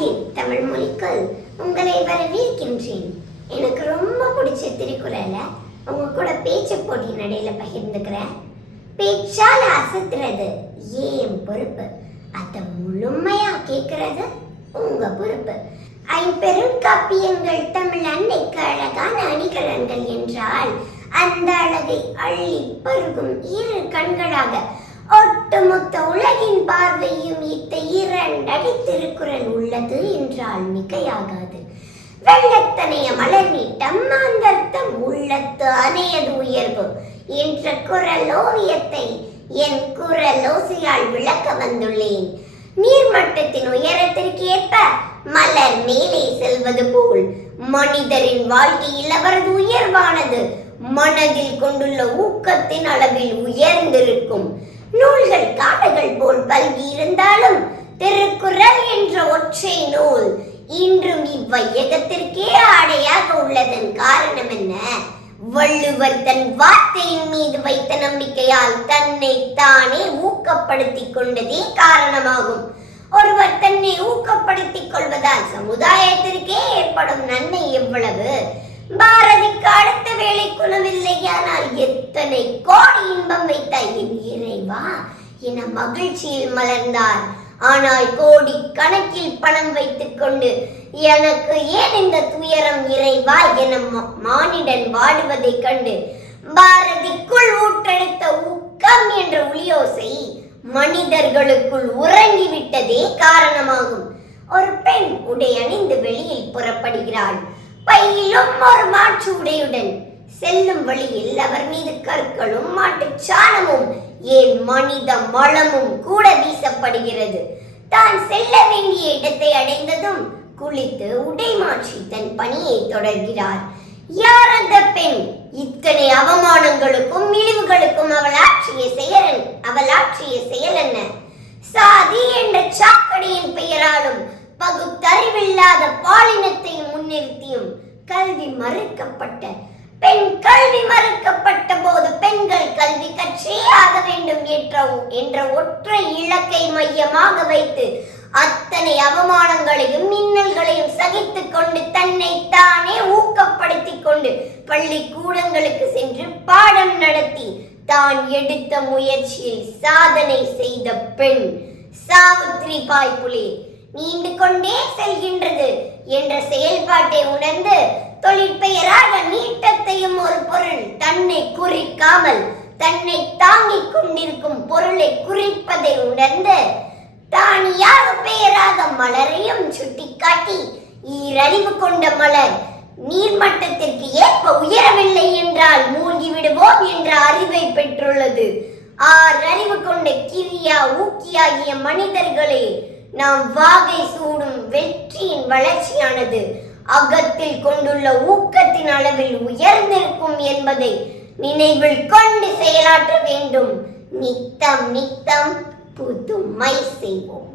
அழகின் தமிழ் மொழிக்குள் உங்களை வரவேற்கின்றேன். எனக்கு ரொம்ப பிடிச்ச திருக்குறளை உங்க கூட பேச்சு போட்டி நடையில பகிர்ந்துக்கிறேன். பேச்சால அசத்துறது ஏன் பொறுப்பு, அதை முழுமையா கேட்கறது உங்க பொறுப்பு. ஐம்பெரும் காப்பியங்கள் தமிழ் அன்னைக்கு அழகான அணிகலன்கள் என்றால் அந்த அழகை அள்ளி பருகும் இரு கண்களாக ஒட்டுமொத்த உலகின் பார்வையும் இத்த இரண்டடி திருக்குறள் உள்ளது என்றால் மிகையாகாது. வெள்ளத்தனைய மலர் நீட்டம் மாந்தர்த்தம் உள்ளத்து அணையது உயர்வு என்ற குறள் ஓவியத்தை என் குறள் ஓசையால் விளக்க வந்துள்ளேன். நீர்மட்டத்தின் உயரத்திற்கு ஏற்ப மலர் மேலே செல்வது போல் மனிதரின் வாழ்க்கையில் அவரது உயர்வானது மனதில் கொண்டுள்ள ஊக்கத்தின் அளவில் உயர்ந்திருக்கும். நூல்கள் காடுகள் போல் பல்கி இருந்தாலும் திருக்குறள் என்ற ஒற்றை நூல் இன்றும் இவ்வையகத்திற்கே ஆடையாக உள்ளதன் காரணம் என்ன? வள்ளுவர் தன் வார்த்தையின் மீது வைத்த நம்பிக்கையால் தன்னை தானே ஊக்கப்படுத்திக் கொண்டதே காரணமாகும். ஒருவர் தன்னை ஊக்கப்படுத்திக் கொள்வதால் சமுதாயத்திற்கே ஏற்படும் நன்மை எவ்வளவு! பாரதிக்கு அடுத்த வேலை குணவில்லையானால் எத்தனை கோடி இன்பம் வைத்தாய் என் இறைவா என மகிழ்ச்சியில் மலர்ந்தார். ஆனால் கோடி கணக்கில் பணம் வைத்துக் கொண்டு எனக்கு ஏன் இந்த துயரம் இறைவா என மானிடன் வாடுவதை கண்டு பாரதிக்குள் ஊற்றெடுத்த ஊக்கம் என்ற ஒளியோசை மனிதர்களுக்குள் உறங்கிவிட்டதே காரணமாகும். ஒரு பெண் உடை அணிந்து வெளியில் புறப்படுகிறாள். பையிலும் ஒரு மாற்று உடையுடன் செல்லும் வழியில் அவர் மீது கற்களும் மாட்டுச் சாணமும் ஏன் மனித மலமும் கூட வீசப்படுகிறது. தான் செல்ல வேண்டிய இடத்தை அடைந்ததும் குளித்து உடை மாற்றி தன் பணியை தொடர்கிறார். யார் அந்த பெண்? இத்தனை அவமானங்களுக்கும் இழிவுகளுக்கும் அவள் ஆற்றிய செயல் என்ன? சாதி என்ற சாக்கடையின் பெயராலும் பகுத்தறிவில்லாத பாலினத்தையும் முன்னிறுத்தியும் கல்வி மறுக்கப்பட்ட போது பெண்கள் கல்வி கற்றே ஆக வேண்டும் என்ற ஒற்றை இலக்கை மையமாக வைத்து அத்தனை அவமானங்களையும் மின்னல்களையும் சகித்துக் கொண்டு தன்னை தானே ஊக்கப்படுத்திக் கொண்டு பள்ளிக்கூடங்களுக்கு சென்று பாடம் நடத்தி தான் எடுத்த முயற்சியில் சாதனை செய்த பெண் சாவித்ரிபாய் புலே. நீண்டு கொண்டே செல்கின்றது என்ற செயல்பாட்டை உணர்ந்து தொழிற்பெயராக நீட்டத்தையும் ஒரு பொருள் தன்னை குறிக்காமல் தன்னை தாங்கிக் கொண்டிருக்கும் பொருளை குறிப்பதை உணர்ந்து தானியாக பெயராக மலரையும் சுட்டிக்காட்டி ஈரறிவு கொண்ட மலர் நீர்மட்டத்திற்கு ஏற்ப உயரவில்லை என்றால் மூழ்கி விடுவோம் என்ற அறிவை பெற்றுள்ளது. அறிவு கொண்ட கிரியா ஊக்கியாகிய மனிதர்களே நாம் வாகை சூடும் வெற்றியின் வளர்ச்சியானது அகத்தில் கொண்டுள்ள ஊக்கத்தின் அளவில் உயர்ந்திருக்கும் என்பதை நினைவில் கொண்டு செயலாற்ற வேண்டும். நித்தம் புதுமை செய்வோம்.